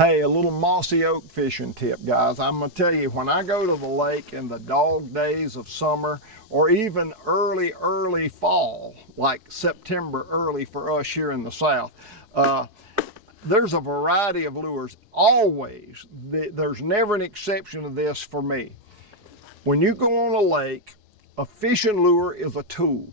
Hey, a little mossy oak fishing tip, guys. I'm gonna tell you, when I go to the lake in the dog days of summer or even early fall, like September early for us here in the South, there's a variety of lures. Always, there's never an exception to this for me. When you go on a lake, a fishing lure is a tool,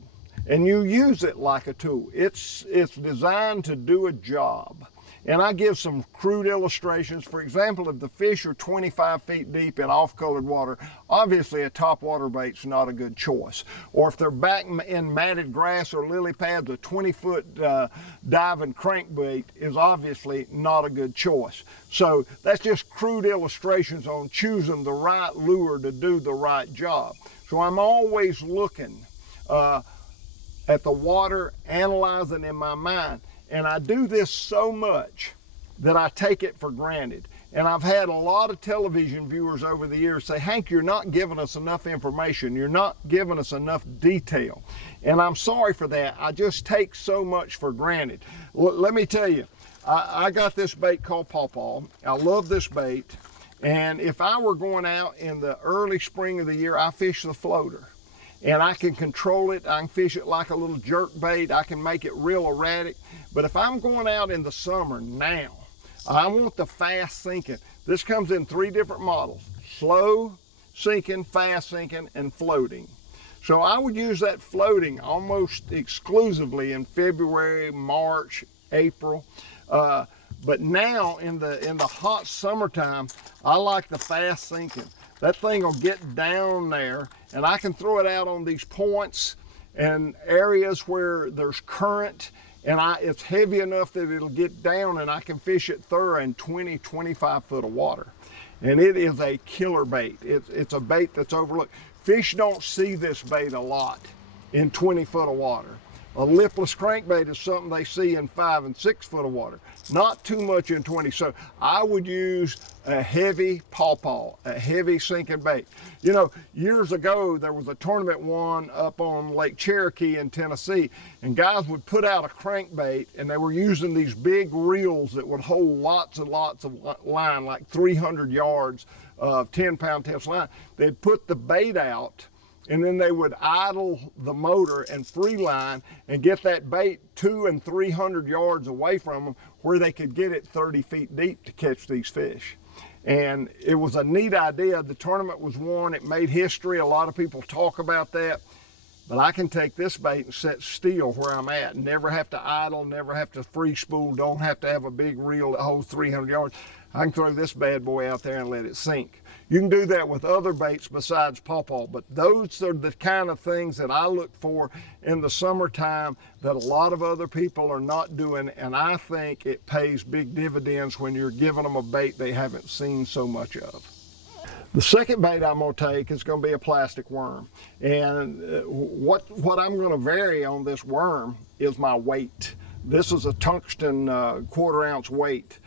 and you use it like a tool. It's designed to do a job. And I give some crude illustrations. For example, if the fish are 25 feet deep in off-colored water, obviously a topwater bait's not a good choice. Or if they're back in matted grass or lily pads, a 20-foot diving crankbait is obviously not a good choice. So that's just crude illustrations on choosing the right lure to do the right job. So I'm always looking at the water, analyzing in my mind. And I do this so much that I take it for granted. And I've had a lot of television viewers over the years say, Hank, you're not giving us enough information. You're not giving us enough detail. And I'm sorry for that. I just take so much for granted. Let me tell you, I got this bait called pawpaw. I love this bait. And if I were going out in the early spring of the year, I fish the floater. And I can control it. I can fish it like a little jerk bait. I can make it real erratic. But if I'm going out in the summer now, I want the fast sinking. This comes in 3 different models: slow sinking, fast sinking, and floating. So I would use that floating almost exclusively in February, March, April. But now in the hot summertime, I like the fast sinking. That thing will get down there, and I can throw it out on these points and areas where there's current, and it's heavy enough that it'll get down and I can fish it thorough in 20, 25 foot of water. And it is a killer bait. It's a bait that's overlooked. Fish don't see this bait a lot in 20 foot of water. A lipless crankbait is something they see in 5 and 6 foot of water, not too much in 20. So I would use a heavy pawpaw, a heavy sinking bait. You know, years ago, there was a tournament won up on Lake Cherokee in Tennessee, and guys would put out a crankbait, and they were using these big reels that would hold lots and lots of line, like 300 yards of 10-pound test line. They'd put the bait out, and then they would idle the motor and free line and get that bait 200 and 300 yards away from them, where they could get it 30 feet deep to catch these fish. And it was a neat idea. The tournament was won. It made history. A lot of people talk about that. But I can take this bait and set still where I'm at. Never have to idle, never have to free spool, don't have to have a big reel that holds 300 yards. I can throw this bad boy out there and let it sink. You can do that with other baits besides pawpaw, but those are the kind of things that I look for in the summertime that a lot of other people are not doing, and I think it pays big dividends when you're giving them a bait they haven't seen so much of. The second bait I'm going to take is going to be a plastic worm. And what I'm going to vary on this worm is my weight. This is a tungsten 1/4 ounce weight.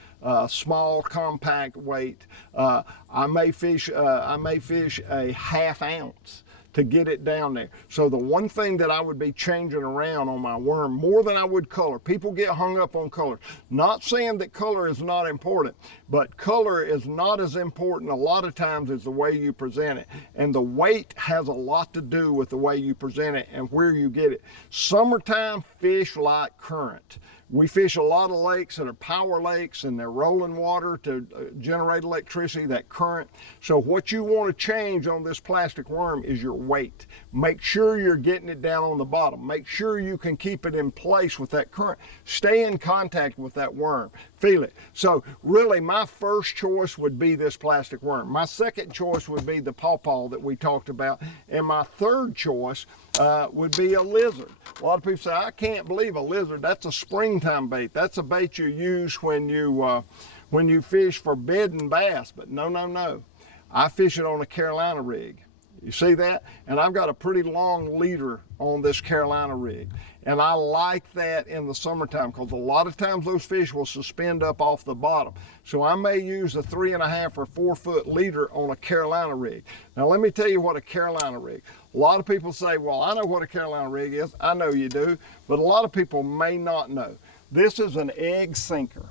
Small, compact weight. I may fish a 1/2 ounce to get it down there. So the one thing that I would be changing around on my worm more than I would color. People get hung up on color. Not saying that color is not important, but color is not as important a lot of times as the way you present it. And the weight has a lot to do with the way you present it and where you get it. Summertime fish like current. We fish a lot of lakes that are power lakes, and they're rolling water to generate electricity, that current. So what you want to change on this plastic worm is your weight. Make sure you're getting it down on the bottom. Make sure you can keep it in place with that current. Stay in contact with that worm. Feel it. So really my first choice would be this plastic worm. My second choice would be the pawpaw that we talked about. And my third choice would be a lizard. A lot of people say, I can't believe a lizard. That's a springtime bait. That's a bait you use when you fish for bedding bass. But no. I fish it on a Carolina rig. You see that? And I've got a pretty long leader on this Carolina rig. And I like that in the summertime because a lot of times those fish will suspend up off the bottom. So I may use a 3.5 or 4 foot leader on a Carolina rig. Now let me tell you what a Carolina rig. A lot of people say, well, I know what a Carolina rig is. I know you do, but a lot of people may not know. This is an egg sinker.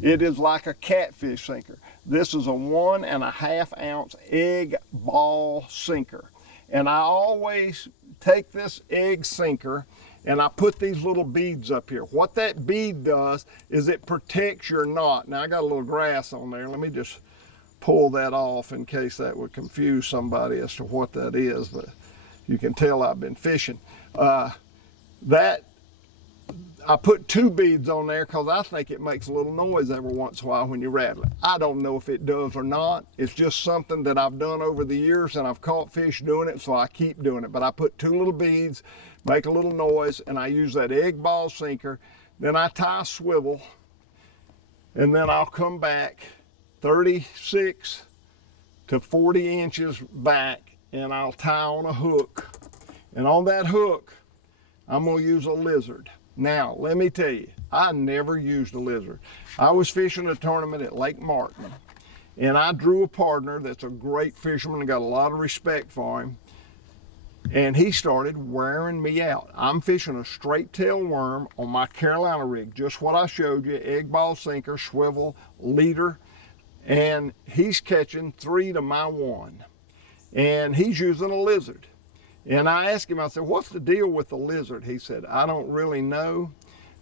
It is like a catfish sinker. This is a 1.5 ounce egg ball sinker. And I always take this egg sinker and I put these little beads up here. What that bead does is it protects your knot. Now I got a little grass on there. Let me just pull that off in case that would confuse somebody as to what that is, but you can tell I've been fishing. I put 2 beads on there because I think it makes a little noise every once in a while when you rattle it. I don't know if it does or not. It's just something that I've done over the years, and I've caught fish doing it, so I keep doing it. But I put 2 little beads, make a little noise, and I use that egg ball sinker. Then I tie a swivel, and then I'll come back 36 to 40 inches back, and I'll tie on a hook. And on that hook, I'm gonna use a lizard. Now, let me tell you, I never used a lizard. I was fishing a tournament at Lake Martin, and I drew a partner that's a great fisherman and got a lot of respect for him, and he started wearing me out. I'm fishing a straight tail worm on my Carolina rig, just what I showed you, egg ball sinker, swivel, leader, and he's catching 3 to my 1, and he's using a lizard. And I asked him, I said, what's the deal with the lizard? He said, I don't really know,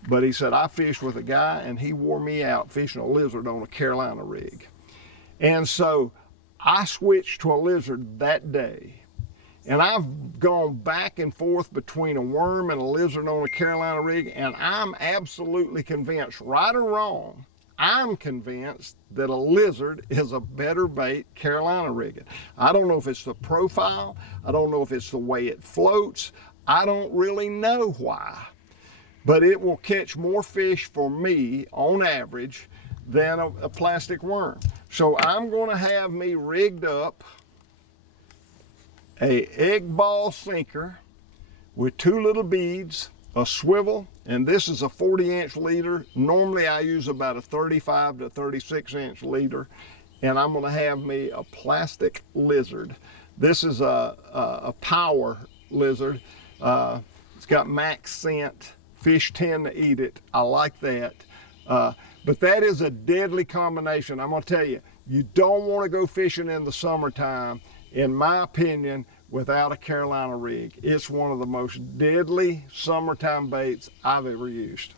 but he said, I fished with a guy and he wore me out fishing a lizard on a Carolina rig. And so I switched to a lizard that day. And I've gone back and forth between a worm and a lizard on a Carolina rig, and I'm absolutely convinced, right or wrong, I'm convinced that a lizard is a better bait Carolina rigging. I don't know if it's the profile. I don't know if it's the way it floats. I don't really know why. But it will catch more fish for me on average than a plastic worm. So I'm going to have me rigged up a egg ball sinker with 2 little beads, a swivel, and this is a 40-inch leader. Normally I use about a 35 to 36-inch leader, and I'm gonna have me a plastic lizard. This is a power lizard. It's got max scent. Fish tend to eat it. I like that. But that is a deadly combination. I'm gonna tell you, you don't wanna go fishing in the summertime, in my opinion, without a Carolina rig. It's one of the most deadly summertime baits I've ever used.